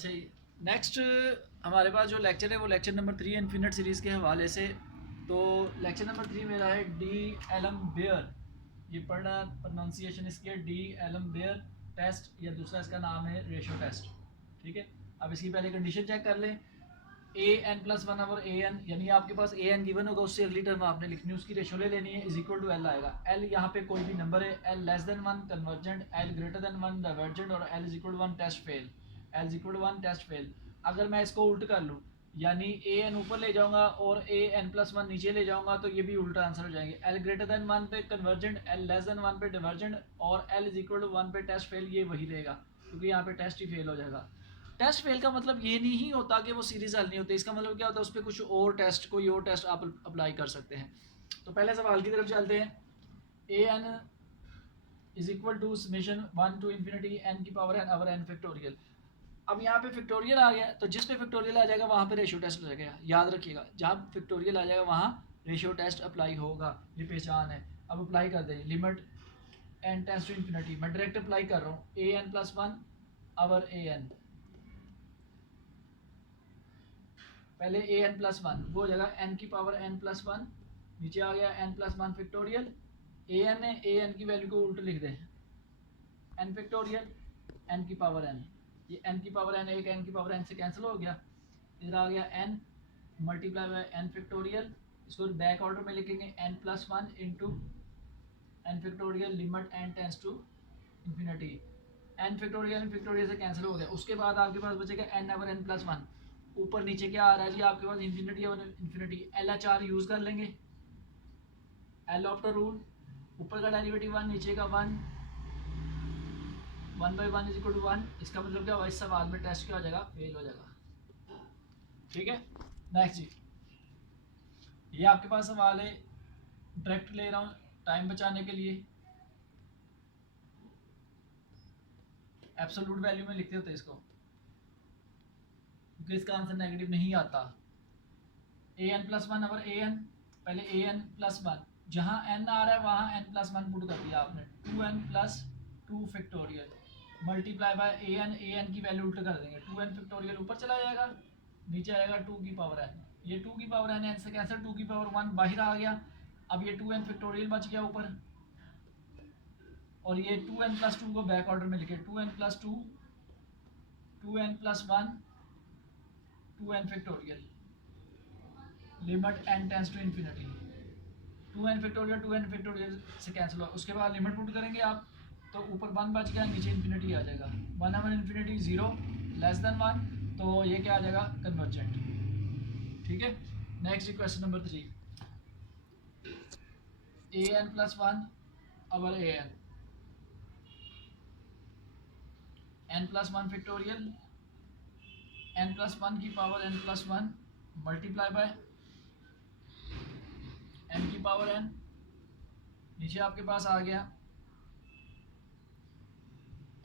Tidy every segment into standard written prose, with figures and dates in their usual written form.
अच्छा, नेक्स्ट हमारे पास जो लेक्चर है वो लेक्चर नंबर 3 इन्फिनिट सीरीज़ के हवाले से। तो लेक्चर नंबर 3 मेरा है डी एलम बेयर। ये पढ़ना, प्रोनाउंसिएशन इसकी है डी एलम बेयर टेस्ट, या दूसरा इसका नाम है रेशो टेस्ट। ठीक है, अब इसकी पहले कंडीशन चेक कर लें। ए एन प्लस वन और ए एन, यानी आपके पास ए एन गिवन होगा, उससे अगली टर्म आपने लिखनी है, उसकी रेशो ले लेनी है, इज इक्वल टू एल आएगा। एल यहाँ पे कोई भी नंबर है, L less than one convergent, L greater than one divergent, और L is equal to one test fail. L is equal to one test fail. अगर मैं इसको उल्ट कर लूँ, यानी ए एन ऊपर ले जाऊंगा और ए एन प्लस वन नीचे ले जाऊंगा, तो ये भी उल्टा आंसर हो जाएंगे। एल ग्रेटर देन वन पे convergent, L less than one पे डिवर्जेंट, और L is equal to one पे टेस्ट फेल, ये वही रहेगा, क्योंकि यहाँ पे टेस्ट ही फेल हो जाएगा। टेस्ट फेल का मतलब ये नहीं होता कि वो सीरीज हल नहीं होती, इसका मतलब क्या होता है, उस पर कुछ और टेस्ट, कोई और टेस्ट आप अप्लाई कर सकते हैं। तो पहले सवाल की तरफ चलते हैं। A n is equal to summation one to infinity n की power n over n factorial. अब यहाँ पे फैक्टोरियल आ गया, तो जिस पे फैक्टोरियल आ जाएगा वहाँ पे रेशियो टेस्ट हो जाएगा। याद रखिएगा, जहाँ फैक्टोरियल आ जाएगा वहाँ रेशियो टेस्ट अप्लाई होगा, ये पहचान है। अब अप्लाई कर दें, limit N tends to infinity, मैं डायरेक्ट अप्लाई कर रहा हूँ, A N plus one over A N. पहले ए एन प्लस वन, वो हो जाएगा एन की पावर एन प्लस वन, नीचे आ गया n plus one factorial. A n है, ए एन की वैल्यू को उल्ट लिख दें, एन फैक्टोरियल एन की पावर एन। ये एन की पावर एन, एक एन की पावर एन से कैंसिल हो गया, इधर आ गया n multiply by n factorial. इसको बैक ऑर्डर में लिखेंगे, n plus one into n factorial limit N tends to infinity. N factorial से कैंसिल हो गया। उसके बाद आपके पास बचेगा n over n plus one. ऊपर नीचे क्या आ रहा है जी आपके पास, इन्फिनिटी और infinity, L H R use कर लेंगे, एल ऑफ्टर रूल, ऊपर का डेरिवेटिव वन, नीचे का one, one by one is equal to one. इसका मतलब क्या होगा, इस सवाल में टेस्ट क्या हो जाएगा, फेल हो जाएगा। ठीक है, नेक्स्ट जी, ये आपके पास सवाल है, डायरेक्ट ले रहा हूँ टाइम बचाने के लिए। एब्सोल्यूट वैल्यू में लिखते होते इसको, क्योंकि इसका आंसर नेगेटिव नहीं आता। A N plus one over A N, पहले ए एन प्लस वन, जहाँ एन आ रहा है वहाँ एन प्लस वन पुट कर दिया आपने, two n plus two factorial multiply by a n की वैल्यू उल्ट कर देंगे, टू एन फैक्टोरियल ऊपर चला जाएगा, नीचे आएगा टू की पावर एन। ये टू की पावर एन, एन से कैंसिल, टू की पावर वन बाहर आ गया। अब ये टू एन फैक्टोरियल बच गया ऊपर, और ये टू एन प्लस टू को बैक ऑर्डर में लिखे, two n plus two, two n plus one, two n factorial limit N tends to infinity. Two n factorial से कैंसिल हुआ। उसके बाद लिमिट पुट करेंगे आप, तो ऊपर वन बच गया, नीचे इन्फिनिटी आ जाएगा, one over infinity zero less than one, तो ये क्या आ जाएगा, कन्वर्जेंट। ठीक है, next question number 3, a N plus one over A n, n plus one factorial n plus one की power n plus one multiply by n की power n, नीचे आपके पास आ गया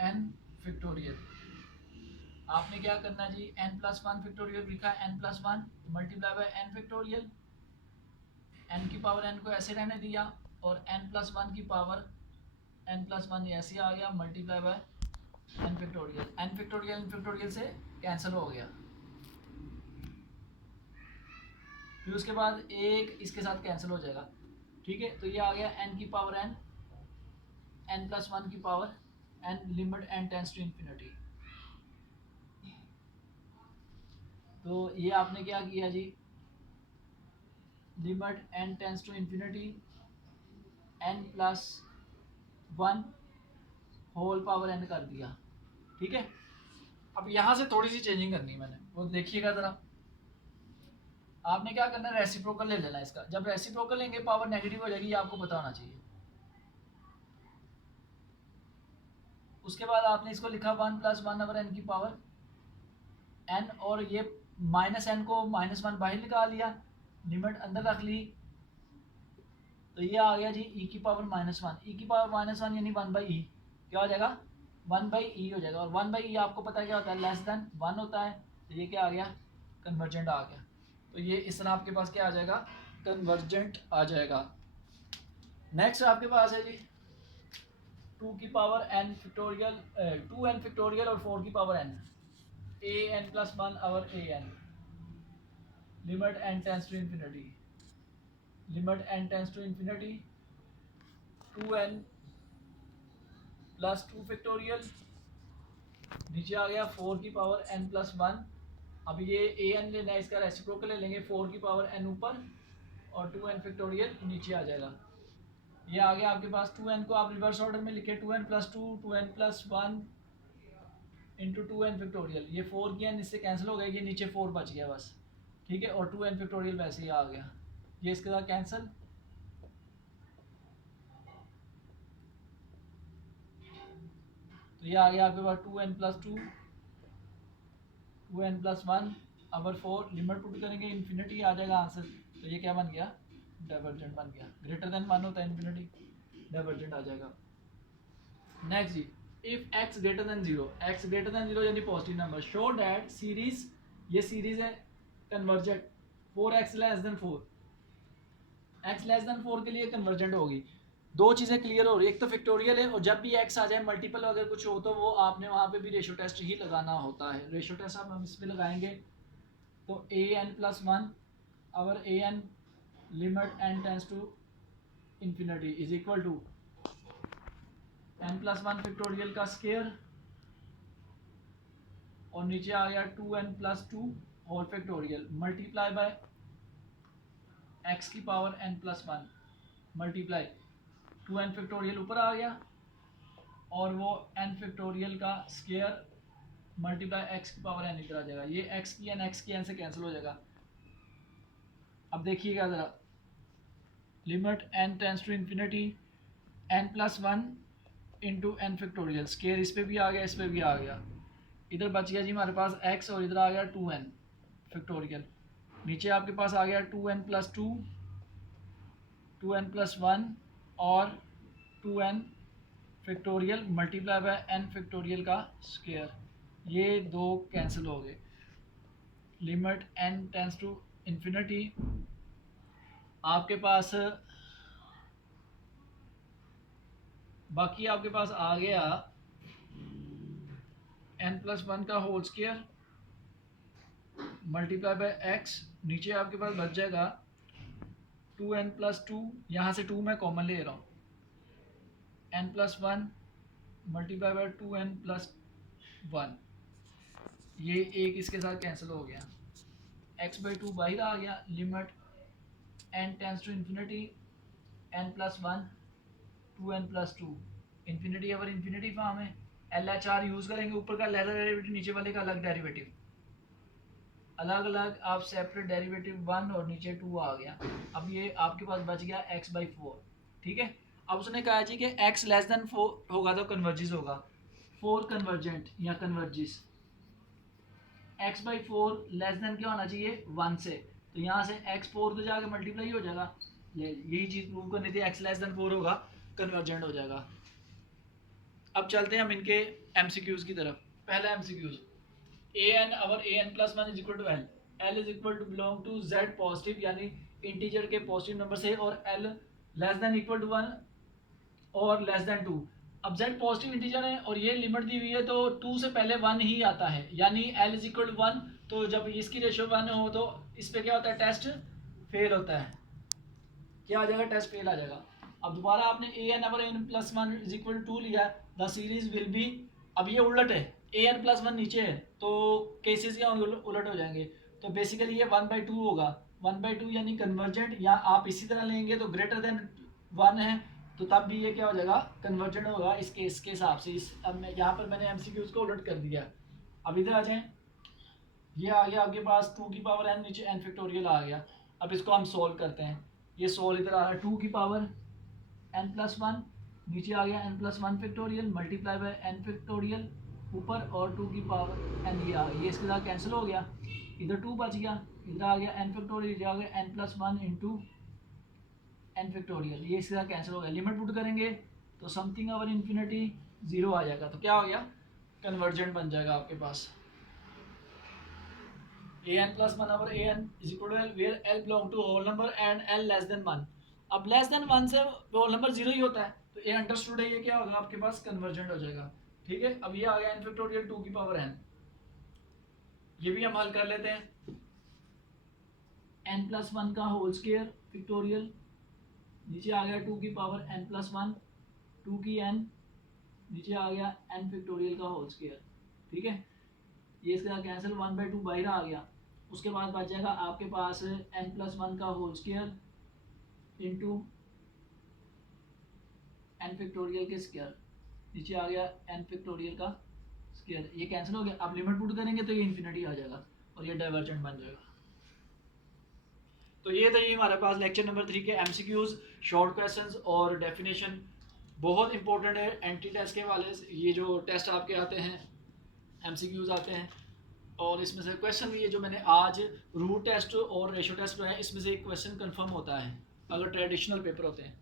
एन फैक्टोरियल। आपने क्या करना है जी, एन प्लस वन फैक्टोरियल लिखा है, n plus one multiply by n factorial, n की पावर एन को ऐसे रहने दिया, और एन प्लस वन की पावर एन प्लस वन ऐसे आ गया, multiply by n factorial. N factorial से कैंसिल हो गया। फिर उसके बाद एक इसके साथ कैंसिल हो जाएगा। ठीक है, तो ये आ गया एन की power n, n plus one की power n limit N tends to infinity. तो ये आपने क्या किया जी, limit N tends to infinity n plus one whole power n कर दिया। ठीक है, अब यहाँ से थोड़ी सी चेंजिंग करनी है मैंने, वो देखिएगा ज़रा। आपने क्या करना है, रेसिप्रोकल ले लेना इसका। जब रेसिप्रोकल लेंगे पावर नेगेटिव हो जाएगी, ये आपको पता होना चाहिए। उसके बाद आपने इसको लिखा one plus one over n की पावर एन, और ये माइनस एन को माइनस वन बाहर निकाल लिया, लिमिट अंदर रख ली, तो ये आ गया जी ई की पावर माइनस वन। ई की पावर माइनस वन यानी वन बाई ई, क्या हो जाएगा, वन बाई ई हो जाएगा। और वन बाई ई आपको पता है क्या होता है, लेस देन वन होता है, तो ये क्या आ गया, कन्वर्जेंट आ गया। तो ये इस तरह आपके पास क्या आ जाएगा, कन्वर्जेंट आ जाएगा। नेक्स्ट आपके पास है जी टू की power n factorial, two n factorial और फोर की power n. A N plus one over A n, limit N tends to infinity, limit N tends to infinity, 2n plus 2 factorial, नीचे आ गया 4 की पावर n प्लस 1। अब ये A N लेना है, इसका रेसिप्रोकल ले लेंगे, 4 की पावर n ऊपर और 2n फैक्टोरियल नीचे आ जाएगा। ये आ गया आपके पास। 2n को आप रिवर्स ऑर्डर में लिखे, 2n plus 2, 2n plus 1 into 2n factorial. ये 4 की n इससे कैंसिल हो गया, ये नीचे 4 बच गया बस, ठीक है। और 2n फैक्टोरियल वैसे ही आ गया, ये इसके साथ कैंसिल। तो ये आ गया आपके पास 2n plus 2, 2n plus 1 over 4, limit put करेंगे इन्फिनिटी आ जाएगा आंसर। तो ये क्या बन गया, डाइवर्जेंट बन गया। ग्रेटर देन 1 होता है इन्फिनिटी, डाइवर्जेंट आ जाएगा। नेक्स्ट जी, if x greater than 0, x greater than 0 यानी positive number, show that series, ये सीरीज है convergent 4x less than 4, x less than 4 के लिए कन्वर्जेंट होगी। दो चीज़ें क्लियर हो रही है, एक तो फैक्टोरियल है, और जब भी x आ जाए मल्टीपल अगर कुछ हो तो वो आपने वहाँ पे भी रेशियो टेस्ट ही लगाना होता है। रेशियो टेस्ट हम इस पर लगाएंगे, तो a n प्लस 1 और a n limit n tends to infinity is equal to n plus 1 factorial का स्केयर, और नीचे आ गया 2n plus 2 whole factorial multiply by x की power n plus 1 multiply 2n factorial ऊपर आ गया, और वो n फैक्टोरियल का स्केयर मल्टीप्लाई x की पावर n इधर आ जाएगा। ये x की n से कैंसिल हो जाएगा। अब देखिएगा ज़रा, limit n tends to infinity n plus 1 into n factorial, square इस पर भी आ गया, इस पर भी आ गया, इधर बच गया जी हमारे पास x, और इधर आ गया 2n फैक्टोरियल। नीचे आपके पास आ गया 2n प्लस 2, 2n प्लस 1 और 2n factorial multiply by n factorial का स्क्वायर, ये दो कैंसिल हो गए। Limit n tends to infinity, आपके पास बाकी आपके पास आ गया n प्लस 1 का whole square multiply by x, नीचे आपके पास बच जाएगा 2n प्लस 2, यहाँ से 2 मैं कॉमन ले रहा हूँ, n plus 1 multiply by 2n plus 1, ये एक इसके साथ कैंसिल हो गया, x बाई 2 बाहर आ गया। Limit n tends to infinity n plus 1 2n plus 2, infinity over infinity form है, LHR यूज़ करेंगे, ऊपर का लेजर डेरिवेटिव नीचे वाले का अलग डेरिवेटिव, अलग अलग आप सेपरेट डेरिवेटिव 1 और नीचे 2 आ गया। अब ये आपके पास बच गया x बाई 4, ठीक है। अब उसने कहा जी कि x लेस देन 4 होगा तो कन्वर्जिस होगा, 4 कन्वर्जेंट या converges, x by 4 less than क्या होना चाहिए 1 से, तो यहाँ से x 4 तो जाके मल्टीप्लाई हो जाएगा, यही चीज़ प्रूव करनी थी, x लेस देन 4 होगा कन्वर्जेंट हो जाएगा। अब चलते हैं हम इनके MCQs की तरफ। पहला MCQs, an over an plus 1 is equal to l is equal to belong to z positive यानी इंटीजर के पॉजिटिव नंबर से, और l less than equal to 1 और लेस देन 2। अब z पॉजिटिव इंटीजर है और ये लिमिट दी हुई है, तो 2 से पहले 1 ही आता है, यानी l इज इक्वल टू 1, तो जब इसकी रेशियो 1 हो तो इस पर क्या होता है, टेस्ट फेल होता है, क्या आ जाएगा, टेस्ट फेल आ जाएगा। अब दोबारा आपने an over an plus 1 is equal to 2 लिया, द सीरीज विल बी, अब ये उलट है, an प्लस 1 नीचे है तो केसेस क्या होंगे, उलट हो जाएंगे, तो बेसिकली ये 1/2 होगा, 1/2 यानी कन्वर्जेंट, या आप इसी तरह लेंगे तो ग्रेटर देन 1 है तो तब भी ये क्या हो जाएगा, कन्वर्जेंट होगा इस केस के हिसाब से। इस अब मैं यहाँ पर मैंने MCQs को उलट कर दिया। अब इधर आ जाएं, ये आ गया आपके पास 2 की पावर n, नीचे n फैक्टोरियल आ गया। अब इसको हम सोल्व करते हैं, ये सोल्व इधर आ रहा है 2 की पावर n प्लस 1, नीचे आ गया n plus 1 factorial multiply by n factorial ऊपर, और 2 की पावर n, ये आ गया, ये इसके साथ कैंसिल हो गया, इधर 2 बच गया, इधर आ गया n फैक्टोरियल, इधर आ गया n plus 1 into n factorial, ये इसके साथ कैंसिल हो गया। लिमिट पुट करेंगे तो समथिंग ओवर इन्फिनिटी 0 आ जाएगा, तो क्या हो गया, कन्वर्जेंट बन जाएगा आपके पास। an plus 1 over an is equal to l where l belong to whole number and l less than 1। अब लेस देन 1 से होल नंबर 0 ही होता है, तो ये अंडरस्टूड है, ये क्या होगा आपके पास, कन्वर्जेंट हो जाएगा, ठीक है। अब ये आ गया n फैक्टोरियल 2 की पावर n, ये भी हम हल कर लेते हैं। n+1 का होल स्क्वायर फैक्टोरियल, नीचे आ गया 2 की पावर n+1, 2 की n, नीचे आ गया n फैक्टोरियल का होल स्क्वायर। ठीक है, ये इसका कैंसिल, 1/2 बाहर आ गया। उसके बाद बच जाएगा आपके पास n+1 का whole square into n factorial के स्क्वायर, नीचे आ गया n फैक्टोरियल का स्क्वायर। ये कैंसिल हो गया। आप लिमिट पुट करेंगे तो ये इन्फिनिटी आ जाएगा और ये डाइवर्जेंट बन जाएगा। तो ये था ये हमारे पास लेक्चर नंबर 3 के एमसीक्यूज, शॉर्ट क्वेश्चंस और डेफिनेशन। बहुत इंपॉर्टेंट है एंटी टेस्ट के हवाले से। ये जो टेस्ट आपके आते हैं, एमसीक्यूज आते हैं, और इसमें से क्वेश्चन भी ये जो मैंने आज रूट टेस्ट और रेशो टेस्ट बनाया, इसमें से एक क्वेश्चन कंफर्म होता है अगर ट्रेडिशनल पेपर होते हैं।